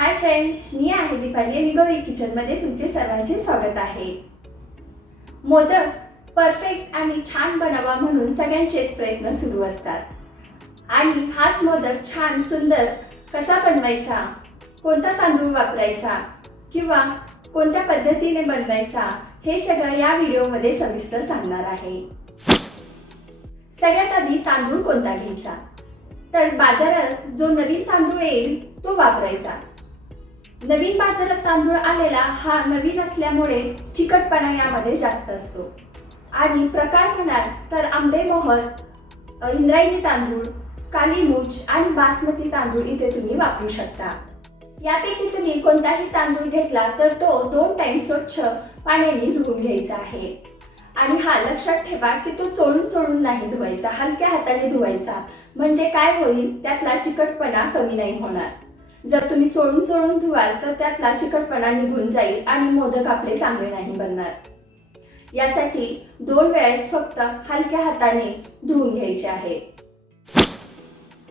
Hi friends मी आहे दीपाली आणि गौरी किचनमध्ये तुमचे सर्वांचे स्वागत आहे. मोदक परफेक्ट आणि छान बनावा म्हणून सगळ्यांचेच प्रयत्न सुरू असतात. आणि हाच मोदक छान सुंदर कसा बनवायचा? कोणता तांदूळ वापरायचा? किंवा कोणत्या पद्धतीने बनवायचा? हे सगळं या व्हिडिओमध्ये सविस्तर सांगणार आहे. सगळ्यात आधी तांदूळ कोणता घ्यायचा? तर बाजारात जो नवीन तांदूळ येईल तो वापरायचा. नवीन बाजारात तांदूळ आलेला हा नवीन असल्यामुळे चिकटपणा यामध्ये जास्त असतो. आणि प्रकार म्हणाल तर आंबेमोहर इंद्रायणी तांदूळ कालीमुच आणि बासमती तांदूळ इथे तुम्ही वापरू शकता. यापैकी तुम्ही कोणताही तांदूळ घेतला तर तो दोन टाइम स्वच्छ पाण्याने धुवून घ्यायचा आहे. आणि हा लक्षात ठेवा की तो चोळून चोळून नाही धुवायचा हलक्या हाताने धुवायचा. म्हणजे काय होईल? त्यातला चिकटपणा कमी नाही होणार. जर तुम्ही चोळून चोळून धुवाल तर त्यातला चिकटपणा निघून जाईल आणि मोदक आपले चांगले नाही बनणार. यासाठी दोन वेळेस फक्त हलक्या हाताने धुवून घ्यायचे आहे.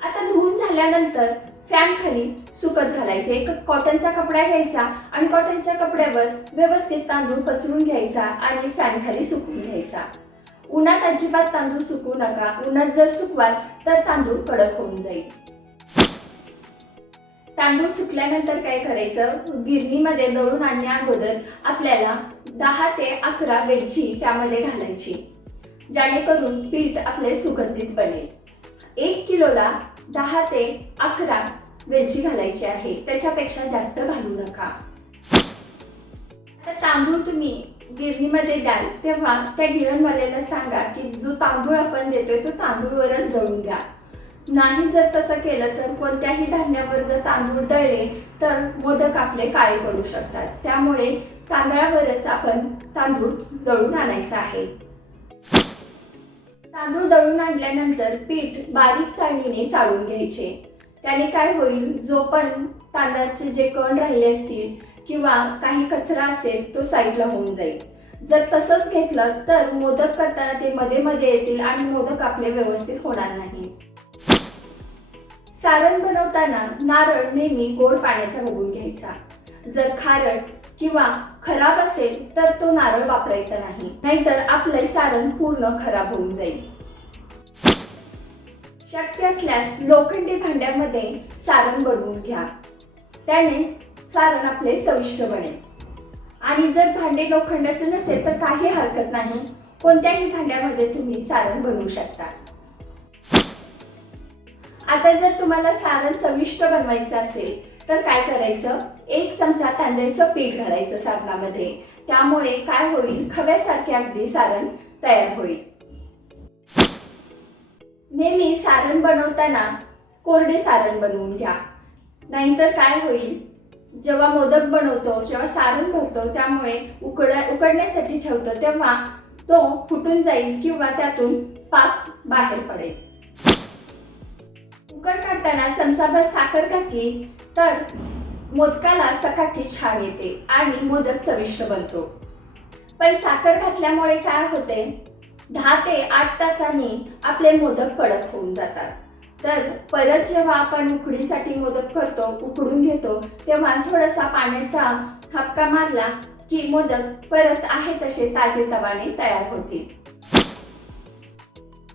आता धुवून झाल्यानंतर फॅन खाली सुकत घालायचे. एक कॉटनचा कपडा घ्यायचा आणि कॉटनच्या कपड्यावर व्यवस्थित तांदूळ पसरून घ्यायचा आणि फॅन खाली सुकवून घ्यायचा. उन्हात अजिबात तांदूळ सुकू नका. उन्हात जर सुकवाल तर तांदूळ कडक होऊन जाईल. तांदूळ सुकल्यानंतर काय करायचं? गिरणीमध्ये दळून आणण्या अगोदर आपल्याला दहा ते अकरा वेलची त्यामध्ये घालायची. जेणेकरून पीठ आपले सुगंधित बनेल. एक किलोला दहा ते अकरा वेलची घालायची आहे. त्याच्यापेक्षा जास्त घालू नका. आता तांदूळ तुम्ही गिरणीमध्ये द्याल तेव्हा त्या गिरणवाल्याला सांगा की जो तांदूळ आपण देतोय तो तांदूळवरच दळून द्या. नाही जर तसं केलं तर कोणत्याही धान्यावर जर तांदूळ दळले तर मोदक आपले काळे पडू शकतात. त्यामुळे तांदळावरच आपण तांदूळ दळून आणायचा आहे. तांदूळ दळून आणल्यानंतर पीठ बारीक चाळणीने चाळून घ्यायचे. त्याने काय होईल? जो पण तांदळाचे जे कण राहिले असतील किंवा काही कचरा असेल तो साईडला होऊन जाईल. जर तसंच घेतलं तर मोदक करताना ते मध्ये मध्ये येतील आणि मोदक आपले व्यवस्थित होणार नाही. सारण बनवताना नारळ नेहमी गोड पाण्याचा बघून घ्यायचा. जर खारट किंवा खराब असेल तर तो नारळ वापरायचा नाही. नाहीतर आपले सारण पूर्ण खराब होऊन जाईल. शक्य असल्यास लोखंडी भांड्यामध्ये सारण बनवून घ्या. त्याने सारण आपले चविष्ट बनेल. आणि जर भांडे लोखंडाचं नसेल तर काही हरकत नाही. कोणत्याही भांड्यामध्ये तुम्ही सारण बनवू शकता. आता जर तुम्हाला सारण चविष्ट बनवायचं असेल तर काय करायचं? एक चमचा तांदळाचं पीठ घालायचं सारणामध्ये. त्यामुळे काय होईल? खव्यासारखे अगदी सारण तयार होईल. नेहमी सारण बनवताना कोरडे सारण बनवून घ्या. नाहीतर काय होईल? जेव्हा मोदक बनवतो जेव्हा सारण भरतो त्यामुळे उकड उकडण्यासाठी ठेवतो तेव्हा तो फुटून जाईल किंवा त्यातून पाक बाहेर पडेल. उकड काढताना चमचाभर साखर घातली तर मोदकाला चकाकी छान येते आणि मोदक चविष्ट बनतो. पण साखर घातल्यामुळे काय होते? दहा ते आठ तासांनी आपले मोदक कडक होऊन जातात. तर परत जेव्हा आपण उकडीसाठी मोदक करतो उकडून घेतो तेव्हा थोडासा पाण्याचा हपका मारला की मोदक परत आहे तसे ताजे तवाने तयार होतील.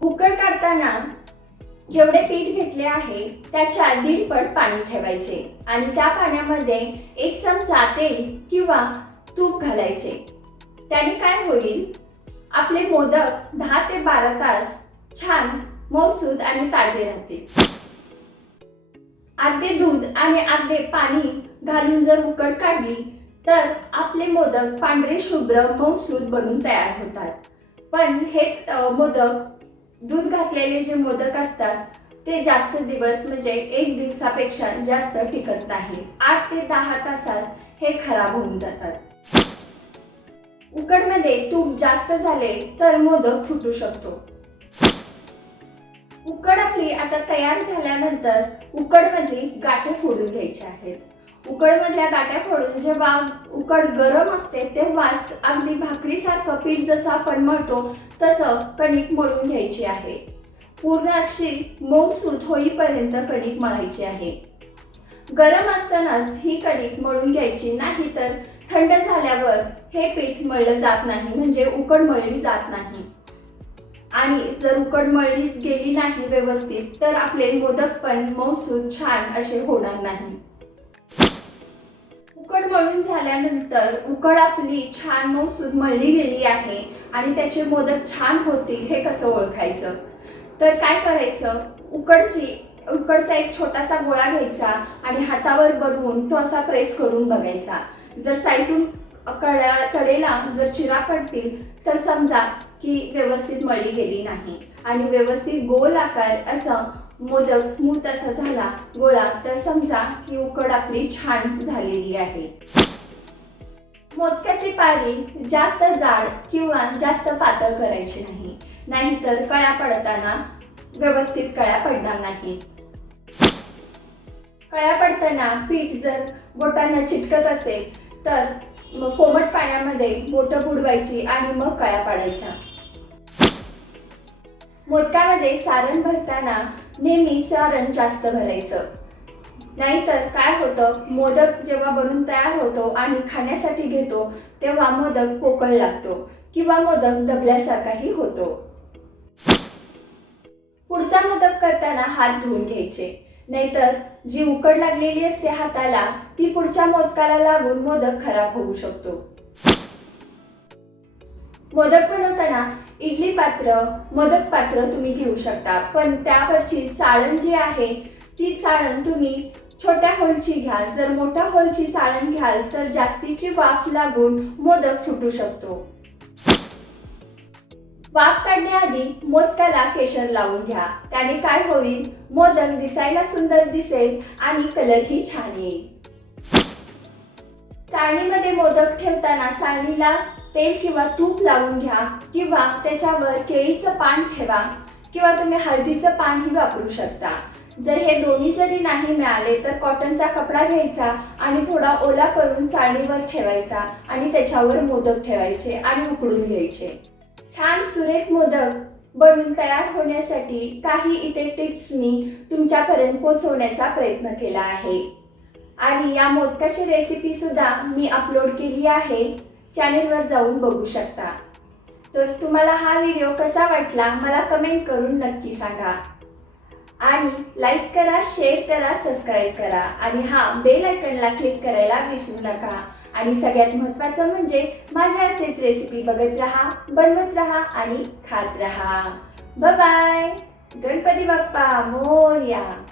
उकड काढताना जेवढे पीठ घेतले आहे त्याच्या दीडपट पाणी ठेवायचे आणि त्या पाण्यामध्ये एक चमचा तेल किंवा तूप घालायचे. त्याने काय होईल? आपले मोदक दहा ते बारा तास छान मौसूद आणि ताजे राहतील. अर्धे दूध आणि अर्धे पाणी घालून जर उकड काढली तर आपले मोदक पांढरे शुभ्र मौसूद बनून तयार होतात. पण हे मोदक दूध घातलेले जे मोदक असतात ते जास्त दिवस म्हणजे एक दिवसापेक्षा जास्त टिकत नाही. आठ ते दहा तासात हे खराब होऊन जातात. उकडमध्ये तूप जास्त झाले तर मोदक फुटू शकतो. उकड आपली आता तयार झाल्यानंतर उकडमधली गाठी फोडून घ्यायची आहेत. उकडमधल्या गाठ्या फोडून जेव्हा उकड गरम असते तेव्हाच अगदी भाकरीसारखं पीठ जसं आपण मळतो तसं कणिक मळून घ्यायची आहे. पूर्ण अक्षी मऊसूत होईपर्यंत कणिक मळायची आहे. गरम असतानाच ही कणिक मळून घ्यायची नाही तर थंड झाल्यावर हे पीठ मळलं जात नाही म्हणजे उकड मळली जात नाही. आणि जर उकड मळली गेली नाही व्यवस्थित तर आपले मोदक पण मऊसूद छान असे होणार नाही. उकड मळून झाल्यानंतर उकड आपली छान मऊसूद मळली गेली आहे आणि त्याचे मोदक छान होतील हे कसं ओळखायचं? तर काय करायचं? उकडची उकडचा एक छोटासा गोळा घ्यायचा आणि हातावर बनवून तो असा प्रेस करून बघायचा. जर साईडून कड्या कडेला जर चिरा पडतील तर समजा की व्यवस्थित मळली गेली नाही. आणि व्यवस्थित गोल आकार असं मोदक स्मूथ असा झाला गोळा. तर समजा की उकड आपली छान झालेली आहे. मोदकाची पारी जास्त जाड किंवा जास्त पातळ करायची नाही. नाहीतर कळ्या पडताना व्यवस्थित कळ्या पडणार नाही कळ्या पडताना पीठ जर बोटांना चिटकत असेल तर कोमट पाण्यामध्ये बोटं बुडवायची आणि मग कळ्या पाडायच्या. मोदकामध्ये सारण भरताना नेहमी सारण जास्त भरायचं. नाहीतर काय होतं? मोदक जेव्हा बनून तयार होतो आणि खाण्यासाठी घेतो तेव्हा मोदक पोकळ लागतो किंवा मोदक दबल्यासारखाही होतो. पुढचा मोदक करताना हात धुवून घ्यायचे. नाहीतर जी उकड लागलेली असते हाताला ती पुढच्या मोदकाला लागून मोदक खराब होऊ शकतो. मोदक बनवताना इडली पात्र मदत पात्र तुम्ही घेऊ शकता. पण त्यावरची चाळण जी आहे ती चाळण तुम्ही छोट्या होलची घ्याल. जर मोठ्या होलची चाळण घ्याल तर जास्तीची वाफ लागून मोदक फुटू शकतो. वाफ काढण्याआधी मोदकाला केशर लावून घ्या. त्याने काय होईल? मोदक दिसायला सुंदर दिसेल आणि कलरही छान येईल. चाळणीमध्ये मोदक ठेवताना चाळणीला तेल किंवा तूप लावून घ्या किंवा त्याच्यावर केळीचं पान ठेवा किंवा तुम्ही हळदीचं पानही वापरू शकता. जर हे दोन्ही जरी नाही मिळाले तर कॉटनचा कपडा घ्यायचा आणि थोडा ओला करून चाळणीवर ठेवायचा आणि त्याच्यावर मोदक ठेवायचे आणि उकडून घ्यायचे. छान सुरेख मोदक बनवून तयार होण्यासाठी काही इथे टिप्स मी तुमच्यापर्यंत पोहोचवण्याचा प्रयत्न केला आहे. आणि या मोदकाची रेसिपी सुद्धा मी अपलोड केली आहे. चॅनेलवर जाऊन बघू शकता. तर तुम्हाला हा व्हिडिओ कसा वाटला मला कमेंट करून नक्की सांगा. आणि लाईक करा शेअर करा सबस्क्राईब करा. आणि हा बेल आयकनला क्लिक करायला विसरू नका. आणि सगळ्यात महत्त्वाचं म्हणजे माझ्या असेच रेसिपी बघत राहा बनवत राहा आणि खात राहा. बाय गणपती बाप्पा मोर्या.